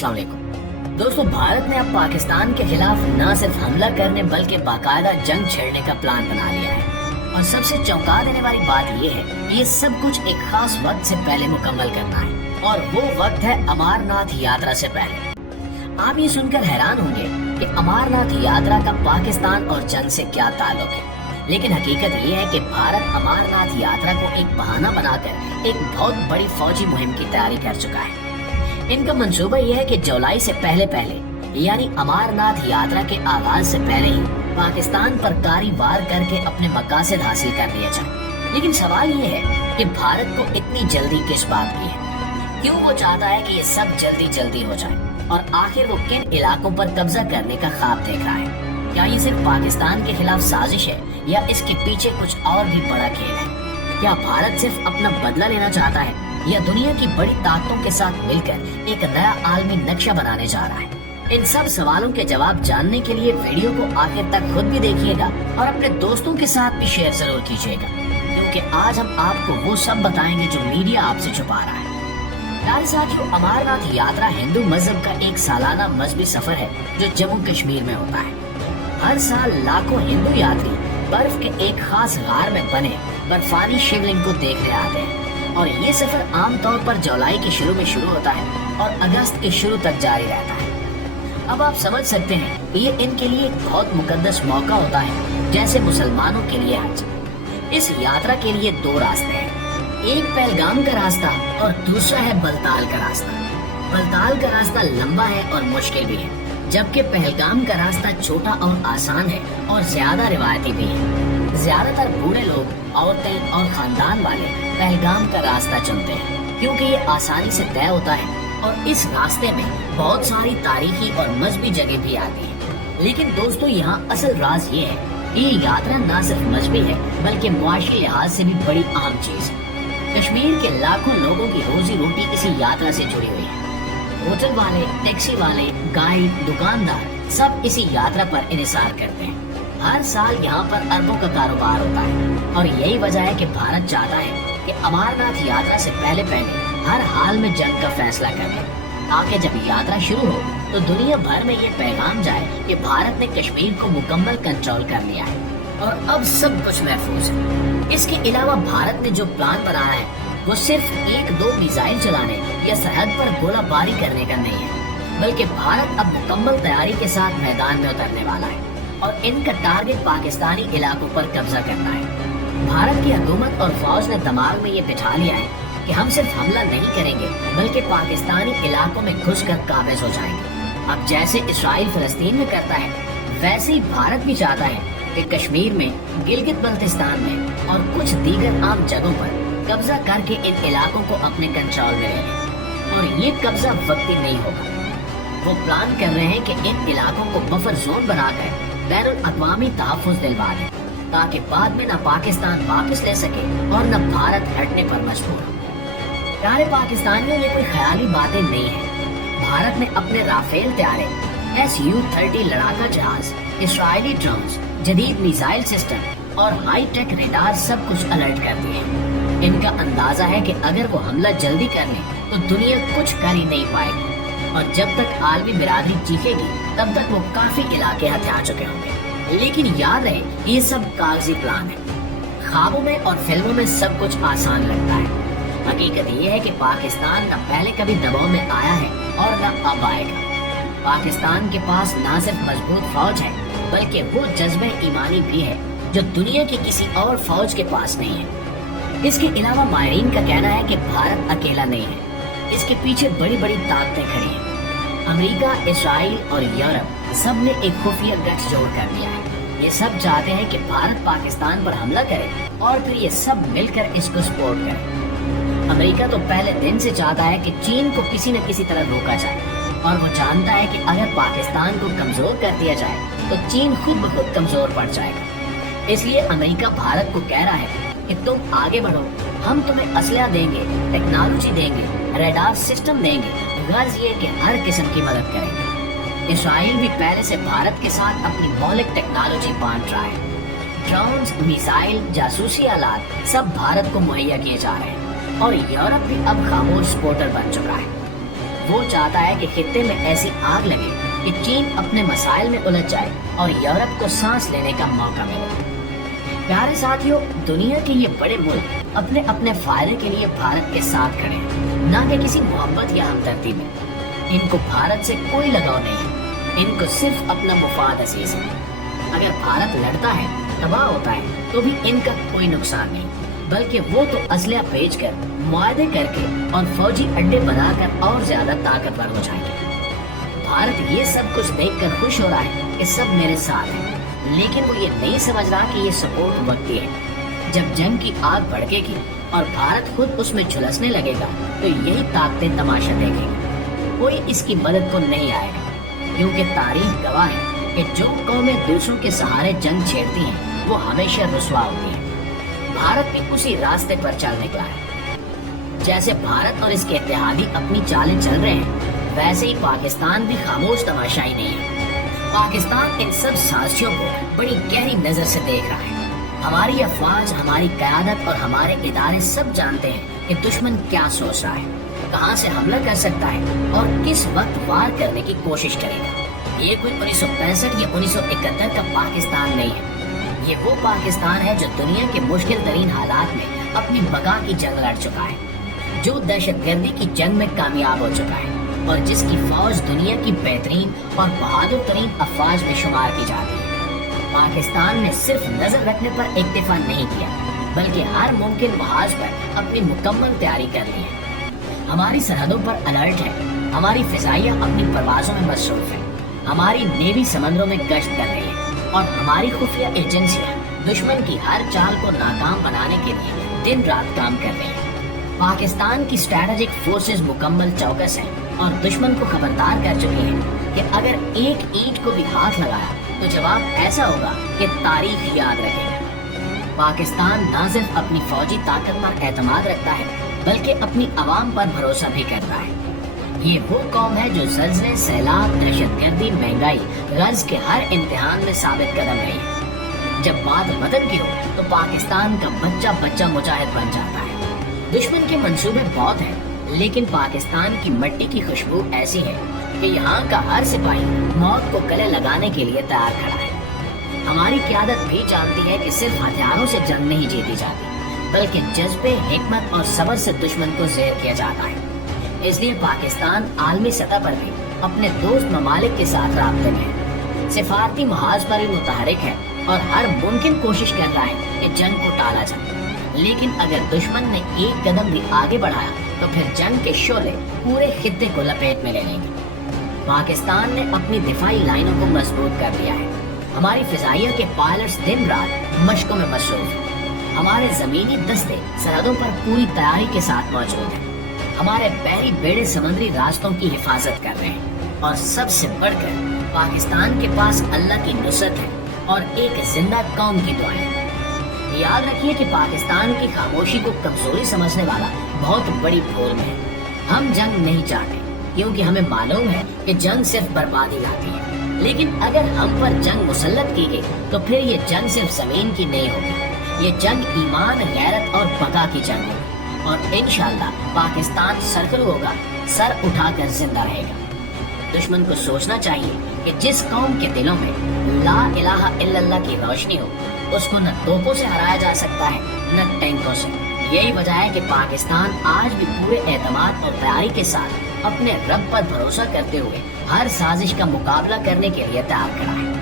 अस्सलाम वालेकुम दोस्तों, भारत ने अब पाकिस्तान के खिलाफ न सिर्फ हमला करने बल्कि बाकायदा जंग छेड़ने का प्लान बना लिया है। और सबसे चौंका देने वाली बात ये है कि ये सब कुछ एक खास वक्त से पहले मुकम्मल करना है, और वो वक्त है अमरनाथ यात्रा से पहले। आप ये सुनकर हैरान होंगे कि अमरनाथ यात्रा का पाकिस्तान और जंग से क्या ताल्लुक है, लेकिन हकीकत ये है कि भारत अमरनाथ यात्रा को एक बहाना बनाकर एक बहुत बड़ी फौजी मुहिम की तैयारी कर चुका है। इनका मंसूबा यह है कि जुलाई से पहले यानी अमरनाथ यात्रा के आगाज से पहले ही पाकिस्तान पर कारी वार करके अपने मकासद हासिल कर लिया जाए। लेकिन सवाल ये है कि भारत को इतनी जल्दी किस बात की है? क्यों वो चाहता है कि ये सब जल्दी जल्दी हो जाए, और आखिर वो किन इलाकों पर कब्जा करने का ख्वाब देख रहा है? क्या ये सिर्फ पाकिस्तान के खिलाफ साजिश है या इसके पीछे कुछ और भी बड़ा खेल है? क्या भारत सिर्फ अपना बदला लेना चाहता है या दुनिया की बड़ी ताकतों के साथ मिलकर एक नया आलमी नक्शा बनाने जा रहा है? इन सब सवालों के जवाब जानने के लिए वीडियो को आखिर तक खुद भी देखिएगा और अपने दोस्तों के साथ भी शेयर जरूर कीजिएगा, क्योंकि आज हम आपको वो सब बताएंगे जो मीडिया आपसे छुपा रहा है। प्यारे साथियों, अमरनाथ यात्रा हिंदू मजहब का एक सालाना मजहबी सफर है जो जम्मू कश्मीर में होता है। हर साल लाखों हिंदू यात्री बर्फ के एक खास गार में बने बर्फानी शिवलिंग को देखने आते हैं, और ये सफर आमतौर पर जुलाई के शुरू में शुरू होता है और अगस्त के शुरू तक जारी रहता है। अब आप समझ सकते हैं ये इनके लिए एक बहुत मुकद्दस मौका होता है, जैसे मुसलमानों के लिए हज। इस यात्रा के लिए दो रास्ते हैं, एक पहलगाम का रास्ता और दूसरा है बलताल का रास्ता। बलताल का रास्ता लंबा है और मुश्किल भी है, जबकि पहलगाम का रास्ता छोटा और आसान है और ज्यादा रिवायती भी है। ज्यादातर बूढ़े लोग, औरतें और खानदान वाले पहलगाम का रास्ता चुनते हैं, क्योंकि ये आसानी से तय होता है और इस रास्ते में बहुत सारी तारीखी और मजहबी जगह भी आती है। लेकिन दोस्तों, यहाँ असल राज ये है कि ये यात्रा न सिर्फ मजहबी है बल्कि मुआशी लिहाज से भी बड़ी अहम चीज है। कश्मीर के लाखों लोगों की रोजी रोटी इसी यात्रा से जुड़ी हुई है। होटल वाले, टैक्सी वाले, गाइड, दुकानदार सब इसी यात्रा पर इन्हिसार करते हैं। हर साल यहाँ पर अरबों का कारोबार होता है, और यही वजह है कि भारत चाहता है कि अमरनाथ यात्रा से पहले हर हाल में जंग का फैसला कर ले, ताकि जब यात्रा शुरू हो तो दुनिया भर में ये पैगाम जाए कि भारत ने कश्मीर को मुकम्मल कंट्रोल कर लिया है और अब सब कुछ महफूज है। इसके अलावा भारत ने जो प्लान बनाया है वो सिर्फ एक दो मिसाइल चलाने या सरहद पर गोलाबारी करने का नहीं है, बल्कि भारत अब मुकम्मल तैयारी के साथ मैदान में उतरने वाला है और इनका टारगेट पाकिस्तानी इलाकों पर कब्जा करना है। भारत की हुकूमत और फौज ने दिमाग में ये बिठा लिया है कि हम सिर्फ हमला नहीं करेंगे बल्कि पाकिस्तानी इलाकों में घुसकर काबिज हो जाएंगे। अब जैसे इस्राइल फिलिस्तीन में करता है, वैसे ही भारत भी चाहता है कि कश्मीर में, गिलगित बल्तिस्तान में और कुछ दीगर आम जगहों पर कब्जा करके इन इलाकों को अपने कंट्रोल में लेंगे। और ये कब्जा वक्ती नहीं होगा। वो प्लान कर रहे हैं कि इन इलाकों को बफर जोन बनाकर बैनुल अक़वामी तहफ़्फ़ुज़ दिलवा दें, ताकि बाद में न पाकिस्तान वापस ले सके और न भारत हटने पर मजबूर हो। प्यारे पाकिस्तानियों, ये कोई ख्याली बातें नहीं है। भारत ने अपने राफेल तैयारे, Su-30 लड़ाका जहाज, इस्राएली ड्रोन्स, जदीद मिसाइल सिस्टम और हाई टेक रेडार सब कुछ अलर्ट कर दिए। इनका अंदाजा है कि अगर वो हमला जल्दी कर ले तो दुनिया कुछ कर ही नहीं पाएगी, और जब तक आलमी बिरादरी चीखेगी तब तक वो काफी इलाके हथिया चुके होंगे। लेकिन याद रहे, ये सब कागजी प्लान है। ख्वाबों में और फिल्मों में सब कुछ आसान लगता है। हकीकत ये है कि पाकिस्तान न पहले कभी दबाव में आया है और न अब आएगा। पाकिस्तान के पास न सिर्फ मजबूत फौज है बल्कि वो जज्बे ईमानी भी है जो दुनिया की किसी और फौज के पास नहीं है। इसके अलावा माहिरीन का कहना है कि भारत अकेला नहीं है, इसके पीछे बड़ी बड़ी ताकतें खड़ी हैं। अमेरिका, इसराइल और यूरोप सब ने एक खुफिया गठजोड़ कर लिया है। ये सब चाहते हैं कि भारत पाकिस्तान पर हमला करे और फिर ये सब मिलकर इसको सपोर्ट करे। अमेरिका तो पहले दिन से चाहता है कि चीन को किसी न किसी तरह रोका जाए, और वो जानता है कि अगर पाकिस्तान को कमजोर कर दिया जाए तो चीन खुद ब खुद कमजोर पड़ जाएगा। इसलिए अमेरिका भारत को कह रहा है कि तुम आगे बढ़ो, हम तुम्हें असलहा देंगे, टेक्नोलॉजी देंगे, रडार सिस्टम देंगे, गर्ज ये कि हर किस्म की मदद करेंगे। इसराइल भी पहले से भारत के साथ अपनी मौलिक टेक्नोलॉजी बांट रहा है। ड्रोन्स, मिसाइल, जासूसी आलात सब भारत को मुहैया किए जा रहे हैं, और यूरोप भी अब खामोश सपोर्टर बन चुका है। وہ چاہتا ہے کہ خطے میں ایسی آگ لگے کہ چین اپنے مسائل میں الجھ جائے اور یورپ کو سانس لینے کا موقع ملے۔ پیارے ساتھیوں، دنیا کے یہ بڑے ملک اپنے اپنے فائدے کے لیے بھارت کے ساتھ کھڑے ہیں، نہ کہ کسی محبت یا ہمدردی میں۔ ان کو بھارت سے کوئی لگاؤ نہیں ہے، ان کو صرف اپنا مفاد عزیز ہے۔ اگر بھارت لڑتا ہے، تباہ ہوتا ہے، تو بھی ان کا کوئی نقصان نہیں، بلکہ وہ تو اسلحہ بیچ کر، معاہدے کر کے اور فوجی اڈے بنا کر اور زیادہ طاقتور ہو جائیں گے۔ بھارت یہ سب کچھ دیکھ کر خوش ہو رہا ہے کہ سب میرے ساتھ ہیں، لیکن وہ یہ نہیں سمجھ رہا کہ یہ سپورٹ وقتی ہے۔ جب جنگ کی آگ بھڑکے گی اور بھارت خود اس میں جھلسنے لگے گا تو یہی طاقتیں تماشا دیکھیں گی، کوئی اس کی مدد کو نہیں آئے گا، کیونکہ تاریخ گواہ ہے کہ جو قومیں دوسروں کے سہارے جنگ چھیڑتی ہیں وہ ہمیشہ رسوا ہوتی ہیں۔ بھارت بھی اسی راستے پر چل نکلا ہے۔ جیسے بھارت اور اس کے اتحادی اپنی چالیں چل رہے ہیں، ویسے ہی پاکستان بھی خاموش تماشائی نہیں ہے۔ پاکستان ان سب سازشوں کو بڑی گہری نظر سے دیکھ رہا ہے۔ ہماری افواج، ہماری قیادت اور ہمارے ادارے سب جانتے ہیں کہ دشمن کیا سوچ رہا ہے، کہاں سے حملہ کر سکتا ہے اور کس وقت وار کرنے کی کوشش کرے گا۔ یہ کوئی 1965 یا 1971 کا پاکستان نہیں ہے، یہ وہ پاکستان ہے جو دنیا کے مشکل ترین حالات میں اپنی بقا کی جنگ لڑ چکا ہے، جو دہشت گردی کی جنگ میں کامیاب ہو چکا ہے اور جس کی فوج دنیا کی بہترین اور بہادر ترین افواج میں شمار کی جاتی ہے۔ پاکستان نے صرف نظر رکھنے پر اکتفا نہیں کیا، بلکہ ہر ممکن محاذ پر اپنی مکمل تیاری کر لی ہے۔ ہماری سرحدوں پر الرٹ ہے، ہماری فضائیہ اپنی پروازوں میں مصروف ہے، ہماری نیوی سمندروں میں گشت کر رہی ہے اور ہماری خفیہ ایجنسیاں دشمن کی ہر چال کو ناکام بنانے کے لیے دن رات کام کر رہی ہیں۔ پاکستان کی اسٹریٹجک فورسز مکمل چوکس ہیں اور دشمن کو خبردار کر چکی ہیں کہ اگر ایک اینٹ کو بھی ہاتھ لگایا تو جواب ایسا ہوگا کہ تاریخ یاد رکھے گا۔ پاکستان نہ صرف اپنی فوجی طاقت پر اعتماد رکھتا ہے بلکہ اپنی عوام پر بھروسہ بھی کرتا ہے۔ یہ وہ قوم ہے جو زلزلے، سیلاب، دہشت گردی، مہنگائی، غرض کے ہر امتحان میں ثابت قدم رہی ہے۔ جب بات وطن کی ہو تو پاکستان کا بچہ بچہ مجاہد بن جاتا ہے۔ دشمن کے منصوبے بہت ہیں، لیکن پاکستان کی مٹی کی خوشبو ایسی ہے کہ یہاں کا ہر سپاہی موت کو گلے لگانے کے لیے تیار کھڑا ہے۔ ہماری قیادت بھی جانتی ہے کہ صرف ہتھیاروں سے جنگ نہیں جیتی جاتی، بلکہ جذبے، حکمت اور صبر سے دشمن کو زیر کیا جاتا ہے۔ اس لیے پاکستان عالمی سطح پر بھی اپنے دوست ممالک کے ساتھ رابطے میں ہے، سفارتی محاذ پر بھی متحرک ہے اور ہر ممکن کوشش کر رہا ہے کہ جنگ کو ٹالا جائے۔ لیکن اگر دشمن نے ایک قدم بھی آگے بڑھایا تو پھر جنگ کے شعلے پورے خطے کو لپیٹ میں لے لیں گے۔ پاکستان نے اپنی دفاعی لائنوں کو مضبوط کر دیا ہے، ہماری فضائیہ کے پائلٹس دن رات مشقوں میں مصروف ہیں، ہمارے زمینی دستے سرحدوں پر پوری تیاری کے ساتھ موجود ہیں، ہمارے بحری بیڑے سمندری راستوں کی حفاظت کر رہے ہیں، اور سب سے بڑھ کر پاکستان کے پاس اللہ کی نصرت ہے اور ایک زندہ قوم کی دعائیں۔ یاد رکھیے کہ پاکستان کی خاموشی کو کمزوری سمجھنے والا بہت بڑی بھول میں ہے۔ ہم جنگ نہیں چاہتے کیونکہ ہمیں معلوم ہے کہ جنگ صرف بربادی لاتی ہے، لیکن اگر ہم پر جنگ مسلط کی گئی تو پھر یہ جنگ صرف زمین کی نہیں ہوگی، یہ جنگ ایمان، غیرت اور بقا کی جنگ ہوگی، اور انشاءاللہ پاکستان سرخرو ہوگا، سر اٹھا کر زندہ رہے گا۔ دشمن کو سوچنا چاہیے کہ جس قوم کے دلوں میں لا الہ الا اللہ کی روشنی ہو، اس کو نہ توپوں سے ہرایا جا سکتا ہے نہ ٹینکوں سے۔ یہی وجہ ہے کہ پاکستان آج بھی پورے اعتماد اور تیاری کے ساتھ اپنے رب پر بھروسہ کرتے ہوئے ہر سازش کا مقابلہ کرنے کے لیے تیار کھڑا ہے۔